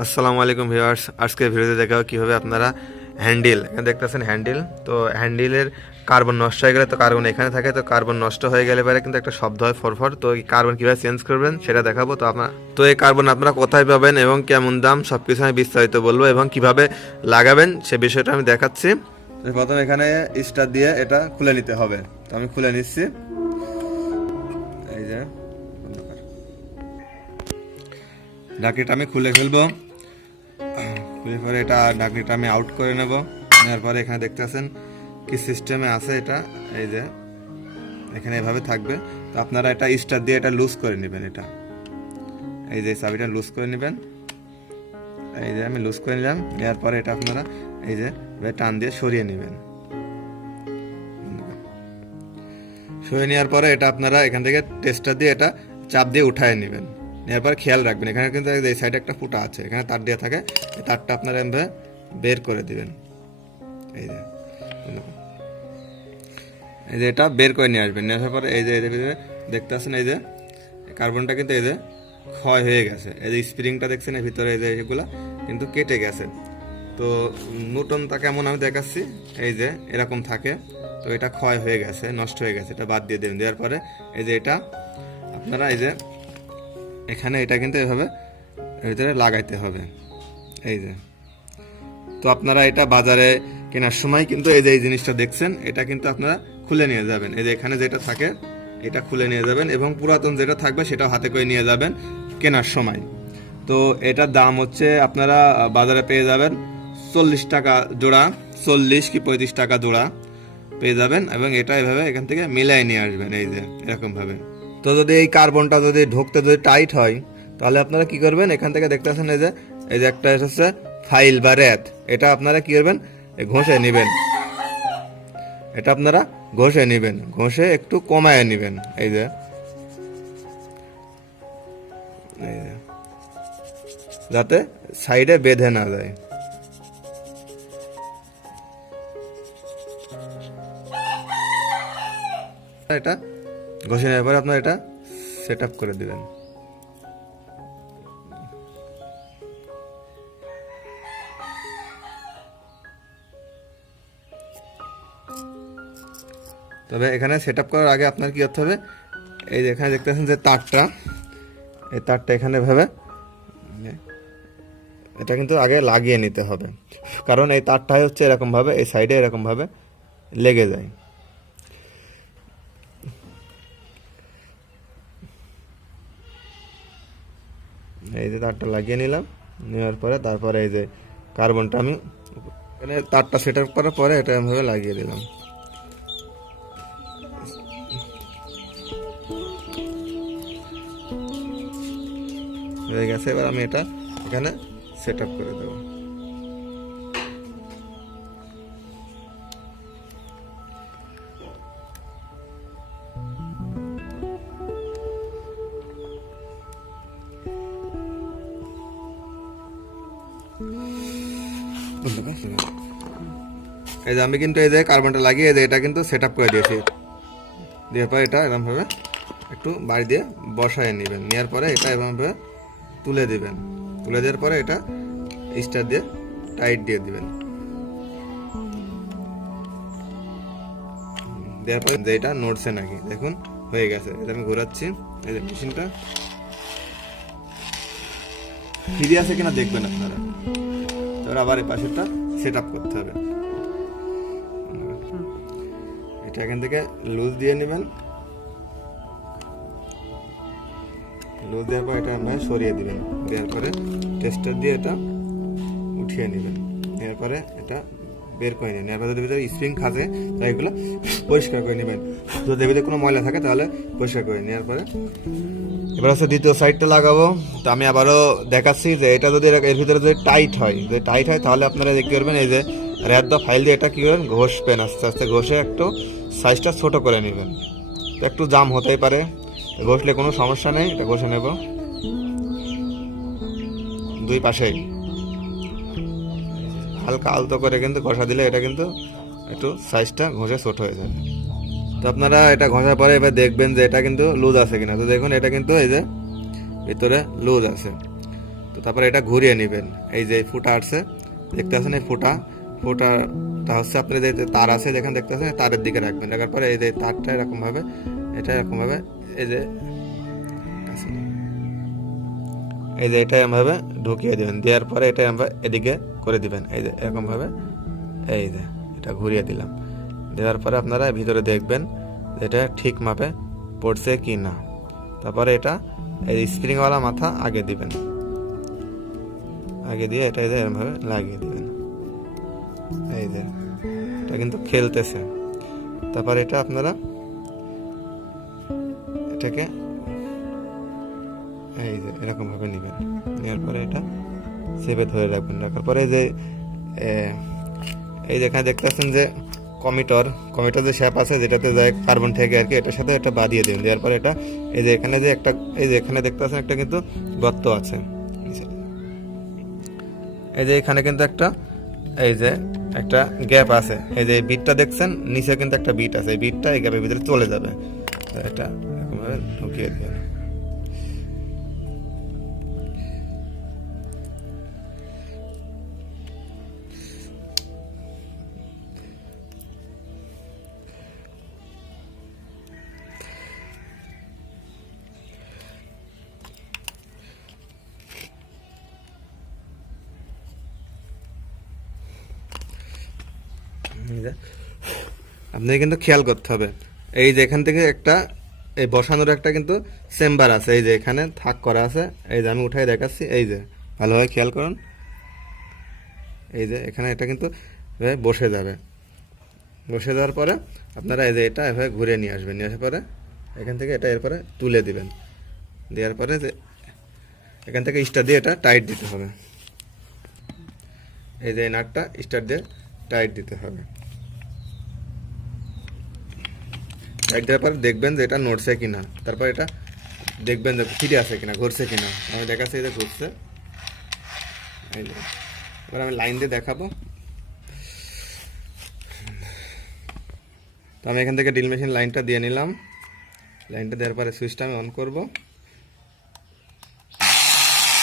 আসসালামু আলাইকুম ভিউয়ার্স, আজকের ভিডিওতে দেখাবো কীভাবে আপনারা হ্যান্ডেল, এখানে দেখতেছেন হ্যান্ডেল, তো হ্যান্ডেলের কার্বন নষ্ট হয়ে গেলে তো কার্বন এখানে থাকে, তো কার্বন নষ্ট হয়ে গেলে পরে কিন্তু একটা শব্দ হয় ফরফর, তো এই কার্বন কীভাবে চেঞ্জ করবেন সেটা দেখাবো, তো আপনার তো এই কার্বন আপনারা কোথায় পাবেন এবং কেমন দাম সব কিছু আমি বিস্তারিত বলব এবং কীভাবে লাগাবেন সে বিষয়টা আমি দেখাচ্ছি। প্রথমে এখানে স্টার দিয়ে এটা খুলে নিতে হবে, তো আমি খুলে নিচ্ছি। ঢাকনিটা আমি খুলে ফেলব। খুলে পরে এটা ঢাকনিটা আমি আউট করে নেব। নেওয়ার পরে এখানে দেখতে পাচ্ছেন কি সিস্টেমে আছে এটা। এই যে, এখানে এভাবে থাকবে। তো আপনারা এটা স্টার দিয়ে এটা লুজ করে নেবেন এটা। এই যে চাবিটা লুজ করে নেবেন। এই যে আমি লুজ করে নিলাম। নেওয়ার পরে এটা আপনারা এই যে টান দিয়ে সরিয়ে নেবেন। সরিয়ে নেওয়ার পরে এটা আপনারা এখান থেকে টেস্টার দিয়ে এটা চাপ দিয়ে উঠায় নেবেন। নেওয়ার খেয়াল রাখবেন, এখানে কিন্তু এই সাইডে একটা ফুটা আছে, এখানে তার দেওয়া থাকে, এই তারটা আপনারা এভাবে বের করে দিবেন। এই যে এই যে এটা বের করে নিয়ে আসবেন আসার পরে এই যে এই যে দেখতে পাচ্ছেন এই যে, কার্বনটা কিন্তু এই যে ক্ষয় হয়ে গেছে। এই যে স্প্রিংটা দেখছেন এর ভিতরে এই যে এগুলা কিন্তু কেটে গেছে। তো নতুনটা কেমন আমি দেখাচ্ছি, এই যে এরকম থাকে, তো এটা ক্ষয় হয়ে গেছে, নষ্ট হয়ে গেছে, এটা বাদ দিয়ে দেবেন দেওয়ার পরে এই যে এটা, আপনারা এই যে এখানে এটা কিন্তু এভাবে ভিতরে লাগাইতে হবে। এই যে। তো আপনারা এটা বাজারে কেনার সময় কিন্তু এই যে, এই জিনিসটা দেখছেন, এটা কিন্তু আপনারা খুলে নিয়ে যাবেন। এই যে, এখানে যেটা থাকে, এটা খুলে নিয়ে যাবেন এবং পুরাতন যেটা থাকবে সেটা হাতে করে নিয়ে যাবেন কেনার সময়। তো এটার দাম হচ্ছে আপনারা বাজারে পেয়ে যাবেন চল্লিশ টাকা জোড়া, চল্লিশ কি পঁয়ত্রিশ টাকা জোড়া পেয়ে যাবেন এবং এটা এভাবে এখান থেকে মিলাই নিয়ে আসবেন, এই যে এরকম ভাবে তো যদি এই কার্বনটা যদি ঢুকতে যদি টাইট হয়, তাহলে আপনারা কি করবেন? এখান থেকে দেখতে পাচ্ছেন এই যে এই যে একটা হচ্ছে ফাইল বা র্যাথ এটা আপনারা কি করবেন? ঘষে নেবেন। এটা আপনারা ঘষে নেবেন। ঘষে একটু কমায় নেবেন। এই যে। যাতে সাইডে বেঁধে না যায়। এটা ঘষে নেওয়ার পরে আপনার এটা সেট আপ করে দেবেন। তবে এখানে সেট করার আগে আপনার কি করতে হবে? এই যে এখানে দেখতে পাচ্ছেন যে তারটা, এই তারটা এখানে ভাবে, এটা কিন্তু আগে লাগিয়ে নিতে হবে। কারণ এই তারটাই হচ্ছে এরকমভাবে, এই সাইডে এরকমভাবে লেগে যায়। এই যে তারটা লাগিয়ে নিলাম, নেওয়ার পরে তারপরে এই যে কার্বনটা আমি এখানে তারটা সেট আপ করার পরে এটা এমভাবে লাগিয়ে দিলাম। হয়ে গেছে, এবার আমি এটা এখানে সেট আপ করে দেবো। এই যে আমি কিন্তু এই যে কার্বনটা লাগিয়ে এই যে এটা কিন্তু সেট আপ করে দিয়েছি। দেওয়ার পরে এটা এরকমভাবে একটু বাড়ি দিয়ে বসায় নেবেন। নেওয়ার পরে এটা এরকমভাবে তুলে দিবেন। তুলে দেওয়ার পরে এটা স্টার দিয়ে টাইট দিয়ে দিবেন। দেওয়ার পরে এটা নড়ছে নাকি, দেখুন, হয়ে গেছে। এটা আমি ঘোরাচ্ছি। এই যে মেশিনটা ফিরে আছে কিনা দেখবেন আপনারা। এই পাশেরটা সেট আপ করতে হবে। এটা এখান থেকে লুজ দিয়ে নেবেন। লুজ দেওয়ার পর এটা আপনার সরিয়ে দিবেন। দেওয়ার পরে টেস্টার দিয়ে এটা উঠিয়ে নেবেন। নেওয়ার পরে এটা বের করে নেবেন এরপর যদি ভিতরে স্প্রিং খাসে এগুলো পরিষ্কার করে নেবেন। যদি ভিতরে কোনো ময়লা থাকে, তাহলে পরিষ্কার করে নেওয়ার পরে এবার হচ্ছে দ্বিতীয় সাইডটা লাগাবো। তো আমি আবারও দেখাচ্ছি যে এটা যদি এর- ভিতরে যদি টাইট হয়, যদি টাইট হয়, তাহলে আপনারা দেখতে করবেন, এই যে র্যাদ দা ফাইল দিয়ে এটা কি করবেন, ঘষবেন। আস্তে আস্তে ঘষে একটু সাইজটা ছোট করে নেবেন। একটু জাম হতেই পারে। ঘষলে কোনো সমস্যা নেই, এটা ঘষে নেব। দুই পাশেই। হালকা আলতো করে কিন্তু ঘষা দিলে এটা কিন্তু একটু সাইজটা ঘষে ছোট হয়ে যাবে তো আপনারা এটা ঘষার পরে এবার দেখবেন যে এটা কিন্তু লুজ আছে কিনা। তো দেখুন, এটা কিন্তু এই যে ভিতরে লুজ আছে। তো তারপরে এটা ঘুরিয়ে নেবেন। এই যে ফুটা আছে দেখতে পাচ্ছেন এই ফুটা? ফুটাটা হচ্ছে আপনার যে তার আছে, যেখানে দেখতে পাচ্ছেন তারের দিকে রাখবেন। রাখার পরে এই যে তারটা এরকম ভাবে এটা এরকম ভাবে এই যে এই যে এটা এরকমভাবে ঢুকিয়ে দেবেন। দেওয়ার পরে এটা এদিকে করে দিবেন। এই যে এরকমভাবে এই যে এটা ঘুরিয়ে দিলাম। দেওয়ার পরে আপনারা ভিতরে দেখবেন এটা ঠিক মাপে পড়ছে কি না। তারপরে এটা এই স্প্রিংওয়ালা মাথা আগে দিবেন। আগে দিয়ে এটা এরকমভাবে লাগিয়ে দিবেন। এই যে এটা কিন্তু খেলতেছে। তারপর এটা আপনারা এটাকে এই যে এরকম ভাবে নেবেন। নেওয়ার পরে এটা সেভে ধরে রাখবেন, রাখার পরে যে এই যে এখানে দেখতে পাচ্ছেন যে কমিটর কমিটর যে শ্যাপ আছে, যেটাতে যায় কার্বন থেকে আর কি, এটার সাথে এটা বাদিয়ে দেবেন। দেওয়ার পরে এটা, এই যে এখানে যে একটা, এই যে এখানে দেখতে পাচ্ছেন একটা কিন্তু গর্ত আছে। এই যে এখানে কিন্তু একটা, এই যে একটা গ্যাপ আছে। এই যে বিটটা দেখছেন, নিচে কিন্তু একটা বিট আছে। এই বিটটা এই গ্যাপের ভিতরে চলে যাবে। এটা এরকমভাবে ঢুকিয়ে দেবেন। আপনাকে কিন্তু খেয়াল করতে হবে। এই যে এখান থেকে একটা, এই বসানোর একটা কিন্তু চেম্বার আছে। এই যে এখানে থাক করা আছে। এই যে আমি উঠাই দেখাচ্ছি। এই যে, ভালোভাবে খেয়াল করুন। এই যে এখানে এটা কিন্তু বসে যাবে। বসে যাওয়ার পরে আপনারা এই যে এটা এভাবে ঘুরে নিয়ে আসবেন। নিয়ে আসার পরে এখান থেকে এটা এরপরে তুলে দিবেন। দেওয়ার পরে যে, এখান থেকে স্টার দিয়ে এটা টাইট দিতে হবে। এই যে নাটটা স্টার দিয়ে টাইট দিতে হবে। টাইট দেওয়ার পর দেখবেন যে এটা নড়ছে কিনা। তারপর এটা দেখবেন যে ফিরে আছে কিনা, ঘুরছে কিনা। আমি দেখাচ্ছি এটা ঘুরছে। এবার আমি লাইন দিয়ে দেখাবো। তো আমি এখান থেকে ড্রিল মেশিন লাইনটা দিয়ে নিলাম। লাইনটা দেওয়ার পরে সুইচটা আমি অন করব।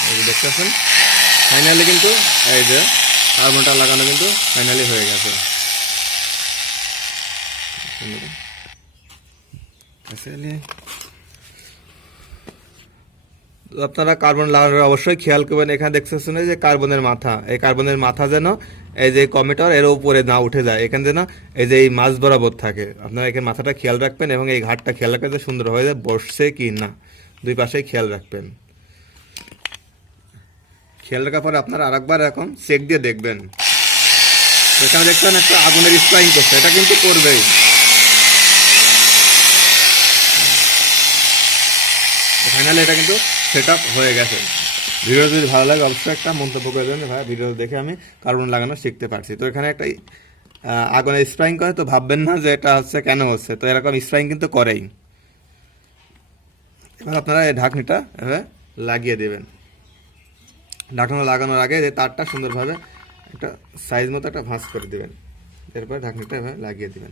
এই যে দেখতে পাচ্ছেন ফাইনালি কিন্তু এই যে কার্বনটা লাগানো কিন্তু ফাইনালি হয়ে গেছে। আপনারা কার্বন লাগানোর অবশ্যই খেয়াল করবেন। এখানে দেখতেছেন যে কার্বনের মাথা। এই কার্বনের মাথা যেন এই যে কমিটার এর উপরে না উঠে যায়। এখানে যেন এই যে এই মাছ বরাবর থাকে। আপনারা এখানে মাথাটা খেয়াল রাখবেন এবং এই ঘাটটা খেয়াল রাখবেন যে সুন্দর হয়ে যায় বসছে কি না। দুই পাশেই খেয়াল রাখবেন। খেয়াল রাখার পরে আপনারা আরেকবার এখন চেক দিয়ে দেখবেন। এখানে দেখবেন একটা আগুনের স্প্রাইং করছে। এটা কিন্তু করবেই। ফাইনালি এটা কিন্তু সেট হয়ে গেছে। ভিডিও যদি ভালো লাগে, অবশ্যই একটা মন্তব্য করে দেবেন ভাই ভিডিও দেখে আমি কার্বন লাগানো শিখতে পারছি। তো এখানে একটা আগুনে স্প্রাইং করে, তো ভাববেন না যে এটা হচ্ছে কেন হচ্ছে। তো এরকম স্প্রাইং কিন্তু করেই। এবার আপনারা এই ঢাকনিটা এভাবে লাগিয়ে দেবেন। ঢাকনা লাগানোর আগে যে তারটা সুন্দরভাবে একটা সাইজ মতো একটা ভাঁজ করে দেবেন। এরপর ঢাকনিটা এভাবে লাগিয়ে দিবেন।